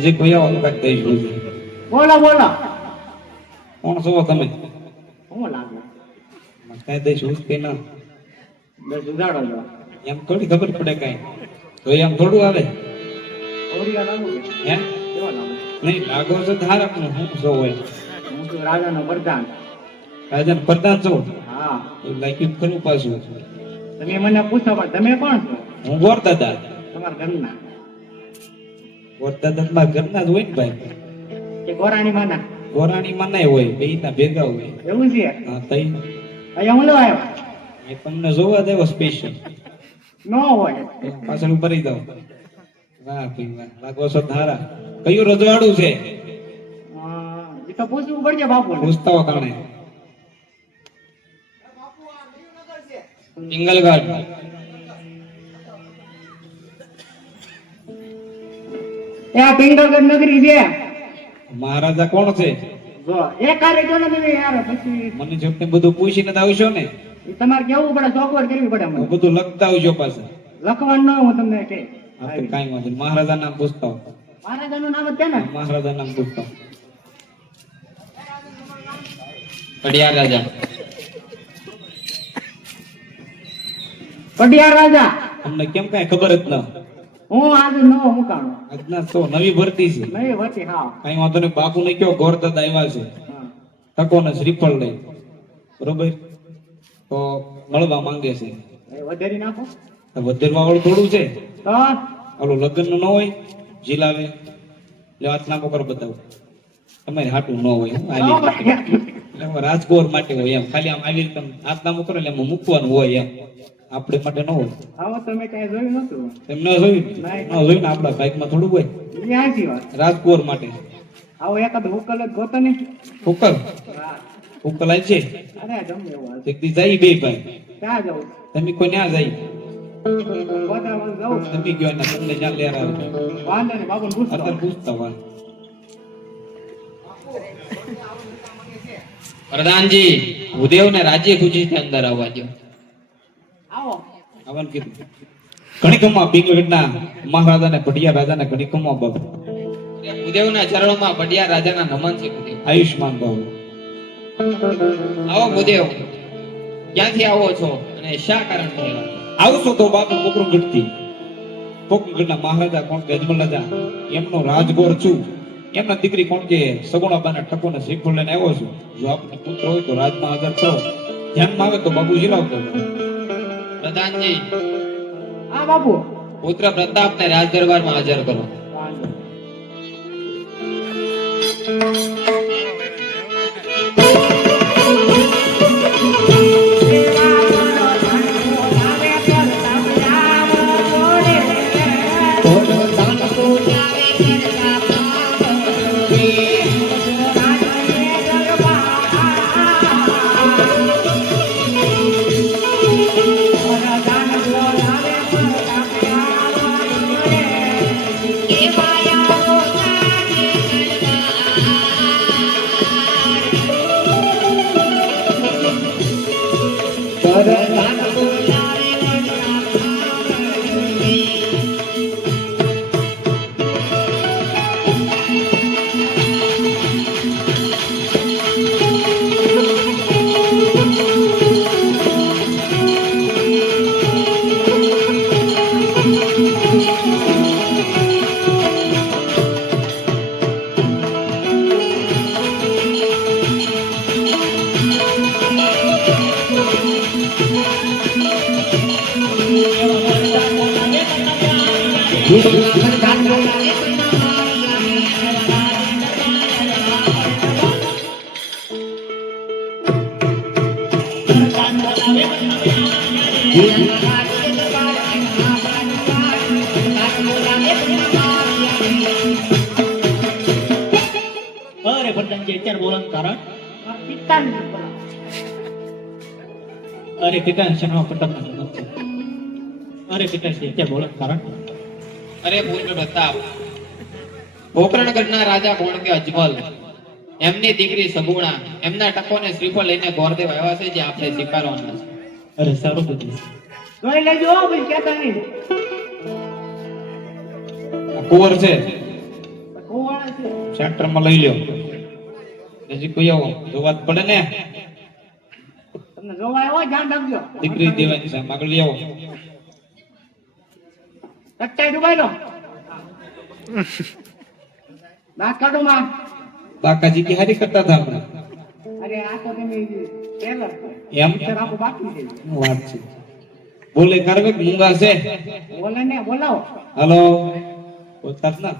નજીક ભૈયા ઓલું કાંઈક દઈશું. બોલો બોલો. કોણ છો તમે? હું લાગે કઈ દઈશું કે ના? બસ ઉગાડો છો. એમ થોડી ખબર પડે કઈ તો એમ થોડું આવે. ઓરિયા લાગુ કે હે કેવા લાગે? નહીં લાગો છો ધારા પણ હું શું હોય? હું તો રાજાનો પ્રધાન. રાજાનો પ્રધાન છો? હા. એવું લાગ્યું ખરું પાછું. તમે મને પૂછો પણ તમે કોણ છો? હું ગોર દાદા. તમારા ઘરના? ગોર દાદા મારા ઘરના જ હોય ને ભાઈ. કે ગોરાણી માના? ગોરાણી માં નહીં હોય, બે ના ભેગા હોય. એવું છે? હા તઈ અહીંયા હું લેવા આવ્યો? એ તમને જોવા દેવો સ્પેશિયલ. ન હોય પાછળ ભરી દઉં. વાહ ભાઈ વાહ, લાગો છો ધારા. કયું રજવાડું છે? એ તો પૂછવું પડશે બાપુ. પૂછતા કારણે પિંગલગઢ. એ પિંગલગઢ નગરી છે. મહારાજા કોણ છે? જો એક કાર્ય જો ને તમે યાર પછી મને જો તમે બધું પૂછીને જ આવશો ને? એ તમારે કેવું પડે, ચોખવટ કરવી પડે મને. બધું લખતા આવજો પાછા. લખવાનું ન હું તમને કે હા તો કાંઈ વાંધો નહીં. મહારાજા નામ પૂછતા હો. મહારાજાનું નામ જ છે ને? મહારાજા નામ પૂછતા હો. પડિયાર રાજા. પડિયાર રાજા. તમને કેમ કઈ ખબર જ ન? હું આજે નવો મુકાણો. આજના તો નવી ભરતી છે. નહીં વટી હા. કઈ વાંધો નહીં. બાપુ ને કયો ગોર દાદા આવ્યા છે. તકો ને શ્રીફળ લઈ. બરોબર તો મળવા માંગે છે. વધારી નાખો. વધેરવા વાળું થોડું છે. તો ઓલું લગ્ન નું ન હોય જીલાવે એટલે હાથ નાખો કરો બતાવો. તમારે હાટું ન હોય. એટલે રાજકોર માટે હોય એમ. ખાલી આમ આવી રીતે હાથ નામો કરો એટલે એમાં મૂકવાનું હોય એમ. આપણે માટે ન હોય. આવો તમે કઈ જોયું નતું? એમ ન જોયું? ન જોયું ને આપડા બાઈક માં થોડું હોય. એ આજી વાત. રાજકોર માટે આવો એકાદ હુકલ જ ગોતો ને. ઉકલ હા. ઉકલ આવી છે. અરે ગમે એવું હાલ. એક દી જાય બે ભાઈ. ક્યાં જવું? તમે કોઈ ન્યા જાય? ગોતામાં જવું. તમે ગયો ને તમને જ્યાં લેર આવે. વાંધો નહીં બાપુને પૂછતો. અત્યારે પૂછતા હોય. પ્રધાનજી ભૂદેવ ને રાજ્ય ખુશી થી અંદર આવવા દો. આવો. આવવાનું કીધું. ઘણીકમમાં પિંગલગઢના મહારાજા ને પડિયા રાજા ને ઘણીકમમાં બાબુ. ભૂદેવના ચરણોમાં પડિયા રાજાના નમન છે. ભૂદેવ આયુષ્માન બાબુ. આવો ભૂદેવ. ક્યાંથી આવો છો અને શા કારણથી આવ્યા છો? આવશો તો બાપુ પોકરણગઢથી. પોકરણગઢના મહારાજા કોણ કે અજમલ રાજા એમનો રાજગોર છું. એમના દીકરી કોણ કે સગુણાબાના ટકોને શ્રીફળ લઈને આવ્યો છું. જો આપનો પુત્ર હોય તો રાજમાં હાજર કરો. ધ્યાનમાં આવે તો બાબુ જીલાવતો. પ્રધાનજી હા બાપુ. પુત્ર પ્રતાપને રાજ દરબારમાં હાજર કરો. વાંધો. Yeah. પ્રધાનજી અત્યારે બોલવાનું કારણ મારા પિતાની બોલાવો. અરે પિતાશ્રી નો પ્રતાપનો જન્મ છે. અરે પિતાશ્રી અત્યારે બોલવાનું કારણ અરે પુત્ર પ્રતાપ, ગોકર્ણગઢના રાજા કોણ કે અજમલ, એમની દીકરી સગુણા, એમના ટકોને શ્રીફળ લઈને ગોરદેવ આવ્યા છે, જે આપણે સ્વીકારવાના છે. અરે સારું પિતાશ્રી. જોઈ લેજો ભાઈ કહેતા નહીં. આ કુંવર છે, કોવાળા છે. સેન્ટરમાં લઈ લ્યો. હજી કોઈ આવો જોવા જ પડે ને, તમને જોવા આવ્યો ધ્યાન રાખજો. દીકરી દેવાની છે, આગળ લઈ આવો. કટ્ટાઈ ડુબાઈ લો. દાંત કાઢો માં. બાકાજી की હારી કરતા હતા આપણે. અરે આ તો તમે ટેલર છો. એમ પિક્ચર આખું બાકી છે. શું વાત છે? બોલે કરવે કે મૂંગા છે? બોલે ને બોલાવો. હાલો, બોલતા જ ના.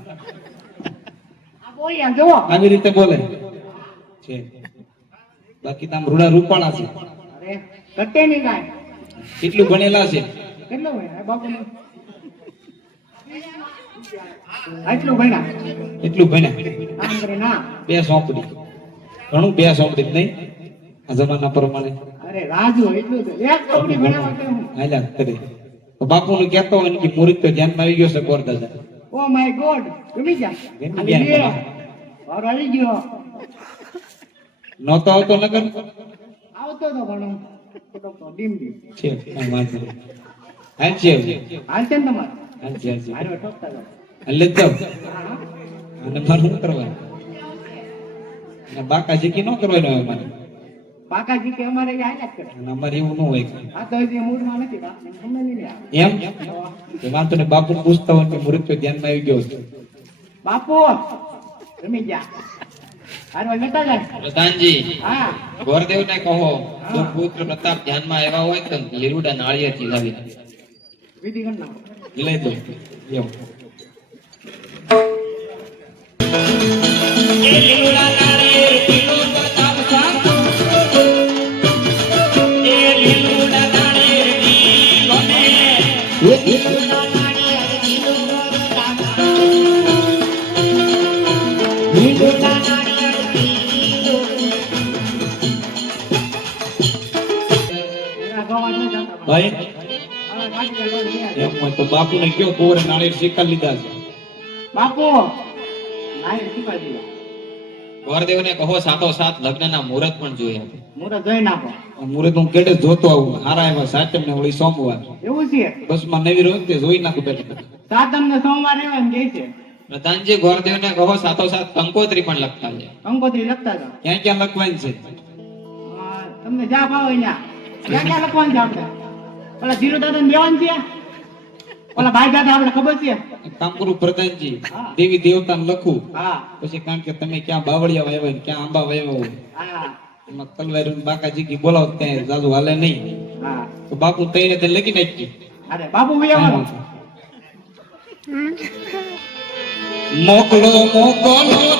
આ બોલ્યા જોવો. આવી રીતે બોલે છે. બાકી તો આમ રૂડા રૂપાળા છે. અરે કટ્ટે નહીં કાંઈ. કેટલું ભણેલા છે? કેટલું હોય આ બાપુ આટલું ભણ્યા. એટલું ભણ્યા. આમ કરે ના. બે સોંપડી, ઘણું બે સોંપડી જ નહીં આ જમાના પ્રમાણે. અરે રાજુ એટલું તો એક ચોપડી ભણાવવા કે હું. હાલ્યા કરે. તો બાપુનું કહેતો હોય ને કે મુરીદ તો ધ્યાનમાં આવી ગયો છે ગોરદાદા. ઓ માય ગોડ ગમી જા. ગમી ગયા. ઓર આવી ગયો. નહોતો આવતો નગર આવતો તો પણ થોડોક ડીમ ડીમ. છે કાંઈ વાંધો નહીં. હાલ છે હાલ છે ને તમારે. હાલ છે હાલ છે. હારો ઠોકતા જાઓ. હાલ જ જાઓ. હા. અને મારે શું કરવાનું? અને બાકાજી કી ન કરવાનું હોય મારે. બાકાજી કે અમારે અહીંયા હાલ્યા જ કરે. અને અમારે એવું ન હોય કાંઈ. આ તો હજી મૂડમાં નથી બાપને ગમે નહીં લે. એમ કે વાંધો ને બાપુ પૂછતા હોય કે મુરીદ તો ધ્યાનમાં આવી ગયો છે. બાપુ ગમી જા. હારો લેતા જાય. પ્રધાનજી, હા. ગોરદેવને કહો જો પુત્ર પ્રતાપ ધ્યાનમાં આવ્યા હોય તો લીલુડા નાળિયેરથી લાવી વિધિ કરી નાખો. લઈ દો. એમ એના ગવા ન જાતા. ભાઈ હવે કાઢી કાઢો ને. એમ હોય તો બાપુને કયો કોરે નાળિયેર શીખા લીધા છે. બાપુ નાઈ શીખવાડી દીધા. ગોરદેવને કહો સાથો સાથ લગ્નના મુહૂર્ત પણ જોઈએ. મુરત જોઈ નાખો. આ મુહૂર્ત હું કેડે જોતો આવું. હારા એવા સાચમ ને વળી સોમવાર એવું છે. બસમાં નવી રોજ તે જોઈ નાખું બેઠા. સાતમ ને સોમવારે એમ કે છે. પ્રધાનજી, ગોરદેવને કહો સાથો સાથ કંકોત્રી પણ લખતા છે. કંકોત્રી લખતા જાઓ. ક્યાં ક્યાં લખવાની છે? તમને જા ભાવે ત્યાં ક્યાં ક્યાં લખવાનું છે આપણે? ઓલા ધીરુ દાદા ને દેવાનું છે. ઓલા ભાઈ દાદા આપણે ખબર છે. એક કામ કરું પ્રધાનજી, હા. દેવી દેવતાને લખું હા પછી, કારણ કે તમે ક્યાં બાવળિયા વાવ્યા ને ક્યાં આંબા વાવ્યા હોય હા એમાં તલવારી ને બાકાજી કી બોલાવો ત્યાં જાજુ હાલે નહીં. હા. તો બાપુ તઈને તે લખી નાખી. અરે બાપુ વિયાવાનો. મોકલો મોકલો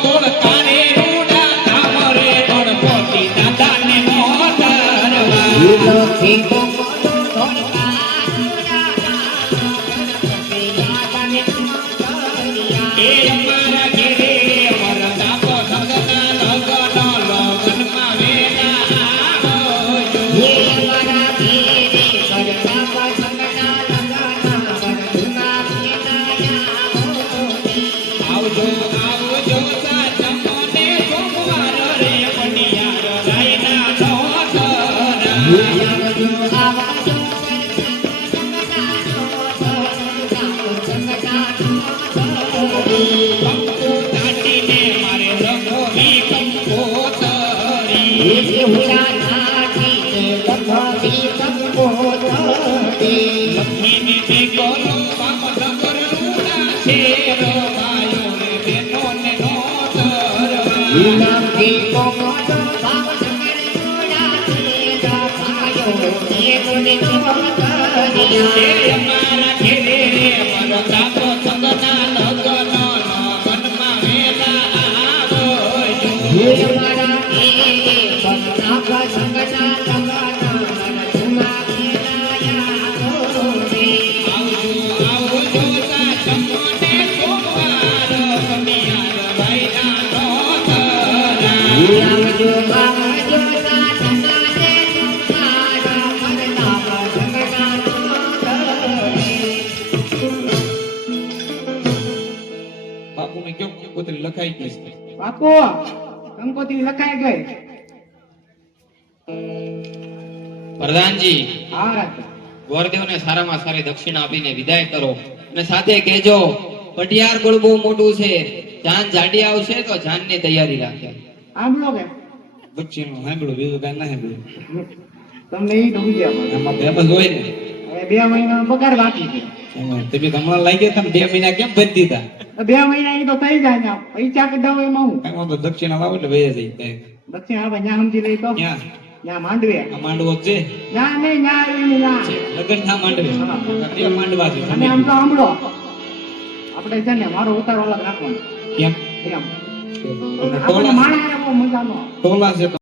તોડ તારે રૂડા તામરે તોડ પોતી દાદાને મોતરવા. એ અમારા ઘેરે વરદા તો સગના લગન લગનમાં વેલા આવજો. આવજો આવજો સાચમને સોમવાર રે પડિયાર રાયના નોતરા. કંકુ તાટીને મારે રંગોની કંકોતરી. લક્ષ્મીની દીકરો બાપ નગર રૂડા છે રવાયો રે બેનો ને નોતરવા. એ અમારા ઘેરે વરદા તો સગના લગન લગનમાં વેલા આવજો. આવજો આવજો સાચમને સોમવાર પડિયાર રાયના નોતરા. તમે કયો કંકોત્રી લખાઈ ગઈ છે બાપુ કંકોત્રી લખાઈ ગઈ. પ્રધાનજી હા રાજા. ગોરદેવને સારામાં સારી દક્ષિણા આપીને વિદાય કરો અને સાથે કહેજો પટિયાર ગોળ બહુ મોટું છે, જાન જાડી આવશે તો જાનની તૈયારી રાખે. સાંભળો કે દક્ષિણનું સાંભળ્યું બીજું કાંઈ ના સાંભળ્યું તમને ઈ ડૂબી ગયા મને. આમાં ફેમસ હોય ને હવે 2 મહિનાનો પગાર બાકી છે. એમાં તમે હમણાં લાગી ગયા તમે 2 મહિના કેમ ભરી દીધા 2 મહિના ઈ તો થઈ જાય ને પૈસા કઢાવો એમાં હું કાંઈ વાંધો દક્ષિણા લાવો એટલે વહી જાય કાંઈ. દક્ષિણ આપણે ન્યા સમજી લઈ તો ક્યાં ન્યા માંડવે આ માંડવો જ છે ન્યા નહીં ન્યા એની ન્યા. લગન ના માંડવે બે માંડવા છે અને આમ તો સાંભળો આપણે છે ને મારો ઉતારો અલગ રાખવાનો કેમ એમ અને આપણને ટોલા માણસ બહુ મજાનો ટોલા છે તો